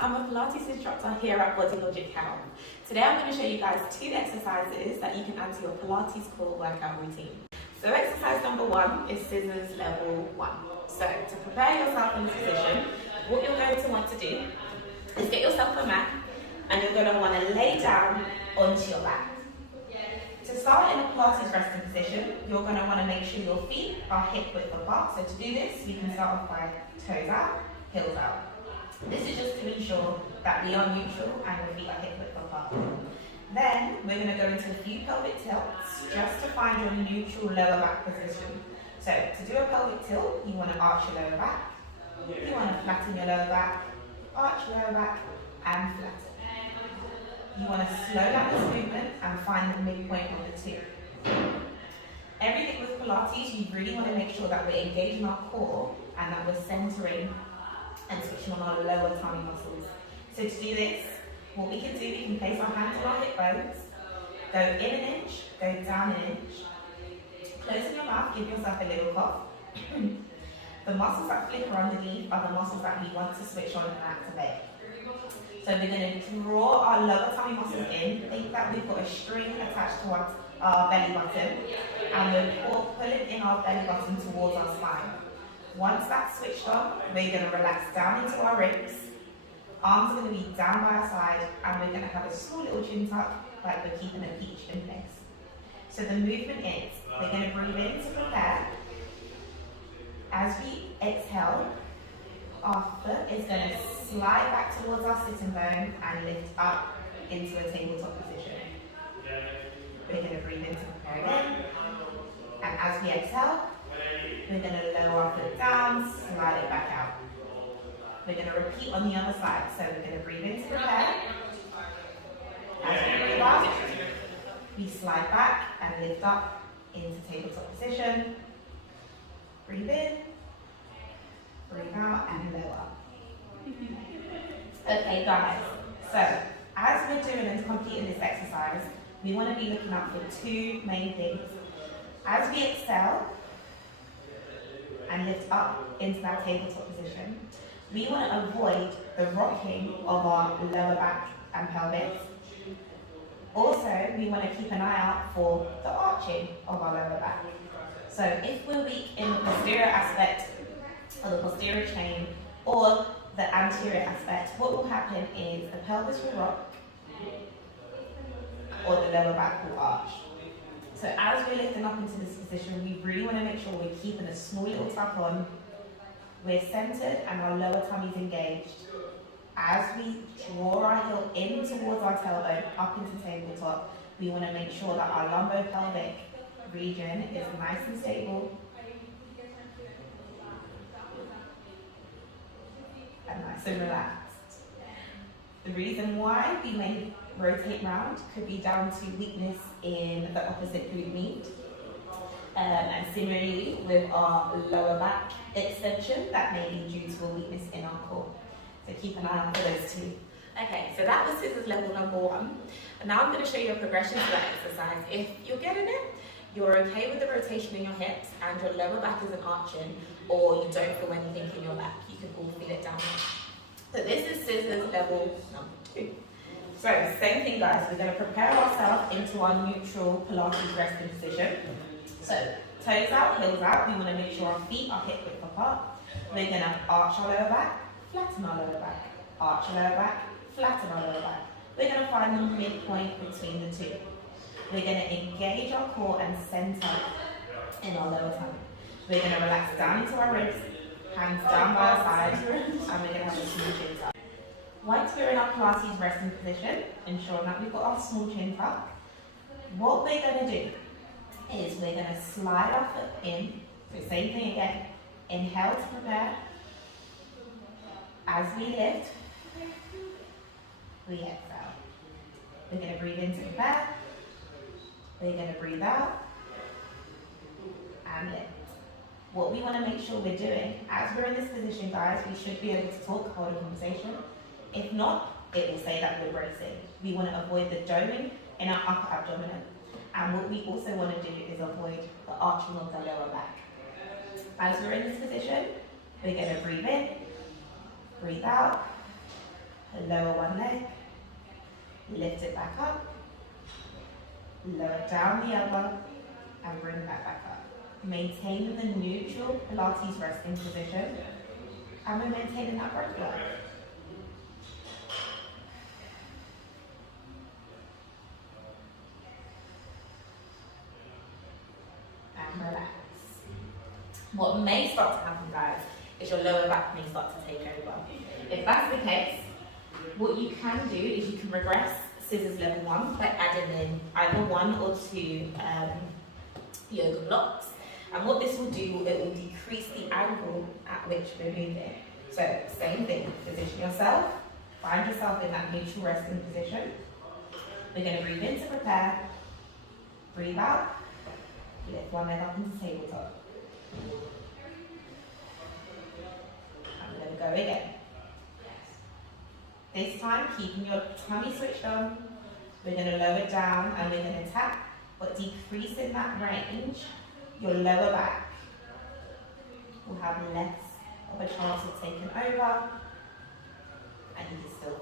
I'm a Pilates instructor here at Body Logic Health. Today I'm going to show you guys 2 exercises that you can add to your Pilates core workout routine. So exercise number 1 is Scissors Level 1. So to prepare yourself in this position, what you're going to want to do is get yourself a mat and you're going to want to lay down onto your back. To start in a Pilates resting position, you're going to want to make sure your feet are hip width apart. So to do this, you can start off by toes out, heels out. This is just to ensure that we are neutral and your feet are hip width apart. Then we're going to go into a few pelvic tilts just to find your neutral lower back position. So to do a pelvic tilt, you want to arch your lower back, you want to flatten your lower back, arch your lower back and flatten. You want to slow down this movement and find the midpoint of the two. Everything with Pilates, you really want to make sure that we're engaging our core and that we're centering and switching on our lower tummy muscles. So to do this, what we can do, we can place our hands on our hip bones, go in an inch, go down an inch, closing your mouth, give yourself a little cough. The muscles that flicker underneath are the muscles that we want to switch on and activate. So we're going to draw our lower tummy muscles in. Think that we've got a string attached to our belly button, and we're pulling in our belly button towards our spine. Once that's switched on, we're going to relax down into our ribs. Arms are going to be down by our side, and we're going to have a small little chin tuck, like we're keeping a peach in place. So the movement is, we're going to breathe in to prepare. As we exhale, our foot is going to slide back towards our sitting bone and lift up into a tabletop position. We're going to breathe in to prepare again. And as we exhale, we're going to lower our foot down, slide it back out. We're going to repeat on the other side. So we're going to breathe in to prepare. As we breathe out, we slide back and lift up into tabletop position. Breathe in, breathe out and lower. Okay guys, so as we're doing and completing this exercise, we want to be looking out for 2 main things. As we exhale and lift up into that tabletop position, we want to avoid the rocking of our lower back and pelvis. Also, we want to keep an eye out for the arching of our lower back. So if we're weak in the posterior aspect or the posterior chain or the anterior aspect, what will happen is the pelvis will rock or the lower back will arch. So as we're lifting up into this position, we really want to make sure we're keeping a small little tuck on, we're centered and our lower tummy's engaged. As we draw our heel in towards our tailbone, up into tabletop, we want to make sure that our lumbopelvic region is nice and stable and nice and relaxed. The reason why we may rotate round could be down to weakness in the opposite glute med, and similarly with our lower back extension, that may be due to a weakness in our core. So keep an eye out for those 2. Okay, so that was Scissors Level number 1. And now I'm going to show you a progression to that exercise. If you're getting it, you're okay with the rotation in your hips and your lower back isn't arching, or you don't feel anything in your back, you can all feel it down. So this is Scissors Level number 2. So same thing guys, we're going to prepare ourselves into our neutral Pilates resting position. So toes out, heels out, we want to make sure our feet are hip width apart. We're going to arch our lower back, flatten our lower back, arch our lower back, flatten our lower back. We're going to find the midpoint between the 2. We're going to engage our core and center in our lower tummy. We're going to relax down into our ribs, hands down by our sides, and we're going to have a small chin tuck. Once we're in our Pilates resting position, ensuring that we've got our small chin tuck, what we're going to do is we're going to slide our foot in. So same thing again. Inhale to prepare. As we lift, we exhale. We're going to breathe in to prepare. We're going to breathe out and lift. What we want to make sure we're doing, as we're in this position, guys, we should be able to talk, hold a conversation. If not, it will say that we're bracing. We want to avoid the doming in our upper abdomen. And what we also want to do is avoid the arching of the lower back. As we're in this position, we're going to breathe in, breathe out, Lower one leg, lift it back up, lower down the other, and bring that back up. Maintain the neutral Pilates resting position, and we're maintaining that breath flow. And relax. What may start to happen, guys, is your lower back may start to take over. If that's the case, what you can do is you can regress scissors level 1 by adding in either 1 or 2 yoga blocks. And what this will do, it will decrease the angle at which we're moving. So same thing, position yourself, find yourself in that neutral resting position. We're going to breathe in to prepare, breathe out, lift one leg up into tabletop. And we're going to go again. This time, keeping your tummy switched on, we're going to lower down and we're going to tap, but decreasing that range, your lower back will have less of a chance of taking over, and you can still